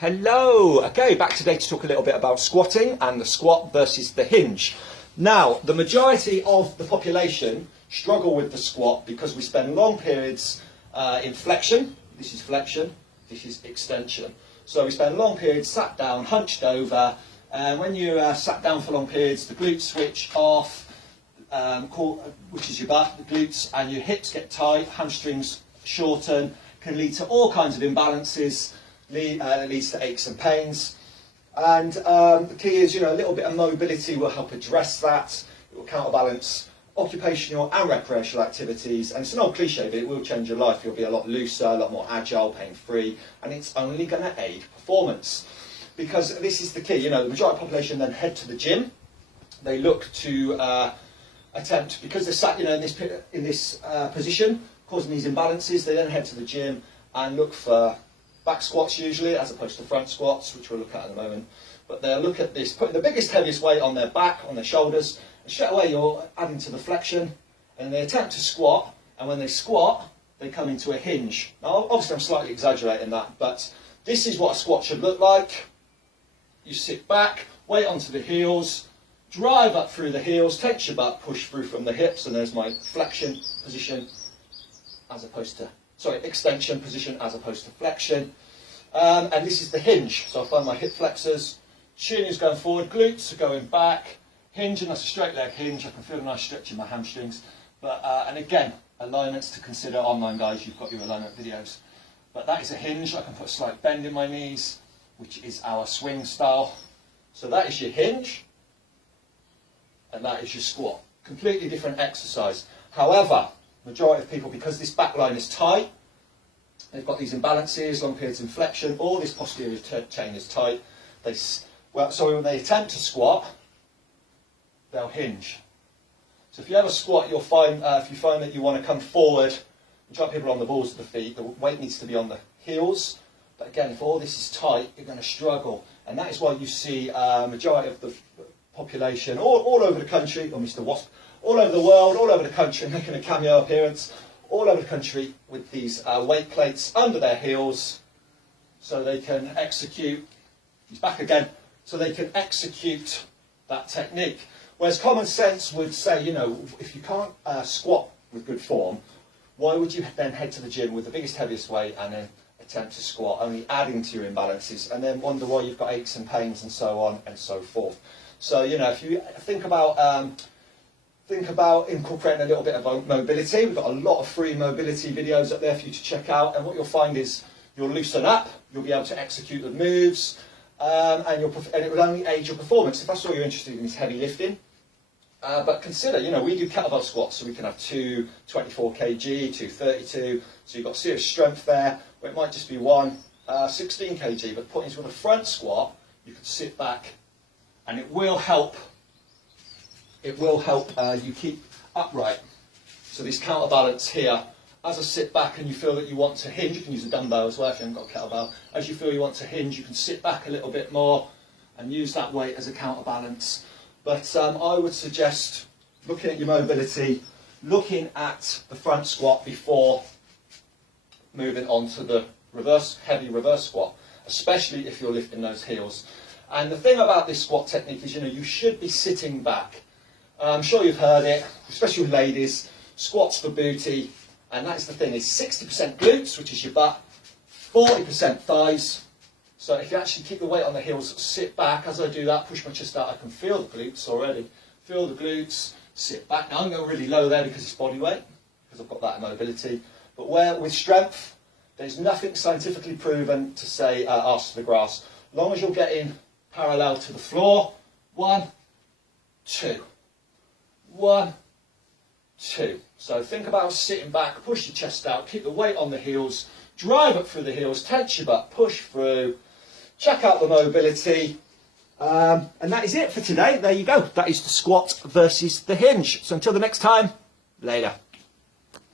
Hello! Okay, back today to talk a little bit about squatting and the squat versus the hinge. Now, the majority of the population struggle with the squat because we spend long periods in flexion. This is flexion, this is extension. So we spend long periods sat down, hunched over, and when you're sat down for long periods, the glutes switch off, which is your butt, the glutes, and your hips get tight, hamstrings shorten, can lead to all kinds of imbalances. Leads to aches and pains, and the key is, a little bit of mobility will help address that. It will counterbalance occupational and recreational activities, and it's an old cliche, but it will change your life. You'll be a lot looser, a lot more agile, pain-free, and it's only going to aid performance, because this is the key. The majority of the population then head to the gym. They look to attempt, because they're sat in this position causing these imbalances, they then head to the gym and look for back squats usually, as opposed to front squats, which we'll look at in a moment. But they'll look at this, putting the biggest, heaviest weight on their back, on their shoulders, and straight away you're adding to the flexion, and they attempt to squat, and when they squat, they come into a hinge. Now, obviously I'm slightly exaggerating that, but this is what a squat should look like. You sit back, weight onto the heels, drive up through the heels, tense your butt, push through from the hips, and there's my flexion position, as opposed to extension position as opposed to flexion. And this is the hinge. So I find my hip flexors, shin is going forward, glutes are going back, hinge, and that's a straight leg hinge. I can feel a nice stretch in my hamstrings. But and again, alignments to consider online, guys. You've got your alignment videos. But that is a hinge. I can put a slight bend in my knees, which is our swing style. So that is your hinge, and that is your squat. Completely different exercise. However, majority of people, because this back line is tight, they've got these imbalances, long periods in flexion, all this posterior chain is tight. So when they attempt to squat, they'll hinge. So if you have a squat, you'll find, if you find that you want to come forward, majority of people on the balls of the feet, the weight needs to be on the heels. But again, if all this is tight, you're going to struggle. And that is why you see majority of the population all over the country, or Mr. Wasp, all over the world, all over the country, making a cameo appearance, all over the country with these weight plates under their heels, so they can execute, he's back again, so they can execute that technique. Whereas common sense would say, if you can't squat with good form, why would you then head to the gym with the biggest, heaviest weight and then attempt to squat, only adding to your imbalances, and then wonder why you've got aches and pains and so on and so forth. So, if you think about incorporating a little bit of mobility. We've got a lot of free mobility videos up there for you to check out, and what you'll find is you'll loosen up, you'll be able to execute the moves, and it will only aid your performance if that's all you're interested in, is heavy lifting. But consider, we do kettlebell squats, so we can have two 24 kg, two 32, so you've got serious strength there, or it might just be one 16 kg, but putting into a front squat, you can sit back, and it will help you keep upright. So this counterbalance here, as I sit back and you feel that you want to hinge, you can use a dumbbell as well if you haven't got a kettlebell. As you feel you want to hinge, you can sit back a little bit more and use that weight as a counterbalance. But I would suggest looking at your mobility, looking at the front squat before moving on to the heavy reverse squat, especially if you're lifting those heels. And the thing about this squat technique is, you should be sitting back. I'm sure you've heard it, especially with ladies, squats for booty, and that's the thing, is 60% glutes, which is your butt, 40% thighs. So if you actually keep the weight on the heels, sit back. As I do that, push my chest out, I can feel the glutes already. Feel the glutes, sit back. Now I'm going really low there because it's body weight, because I've got that mobility. But with strength, there's nothing scientifically proven to say arse to the grass. As long as you're getting parallel to the floor, 1, 2. 1, 2. So think about sitting back, push your chest out, keep the weight on the heels, drive up through the heels, tense your butt, push through, check out the mobility, and that is it for today. There you go. That is the squat versus the hinge. So until the next time, later.